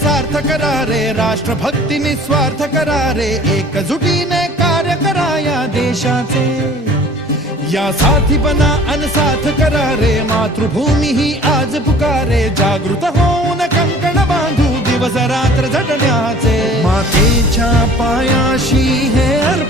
सार्थ करा रे राष्ट्रभक्ती निस्वार्थ करा रे एकजुटीने कार्य करा या देशाचे। या साथी बना अनसाथ करा रे मातृभूमी ही आज पुकारे, जागृत झटण्याचे मातेच्या है अर्पण।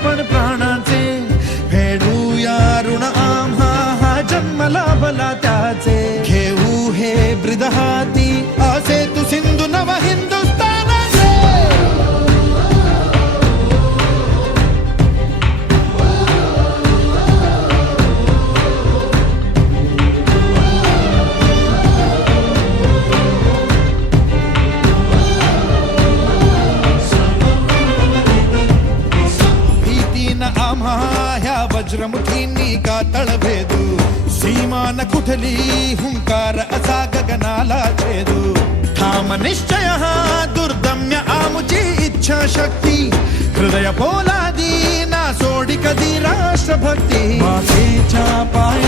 ವಜ್ರಮು ಕೀನ್ನಿ ಕಾತಳಬೇದು ಸೀಮಾನ ಕುಠಲಿ ಹುಂಕಾರ ಅಸಾಗಗನಾಲ ಛೇದು ಧಾಮ ನಿಶ್ಚಯ ದುರ್ದಮ್ಯ ಆಮುಚಿ ಇಚ್ಛಾ ಶಕ್ತಿ ಹೃದಯ ಪೋಲಾದಿ ನಾ ಸೋಡಿ ಕದಿ ರಾಷ್ಟ್ರಭಕ್ತಿ ಮಾತೆ ಚಾಪಾಯ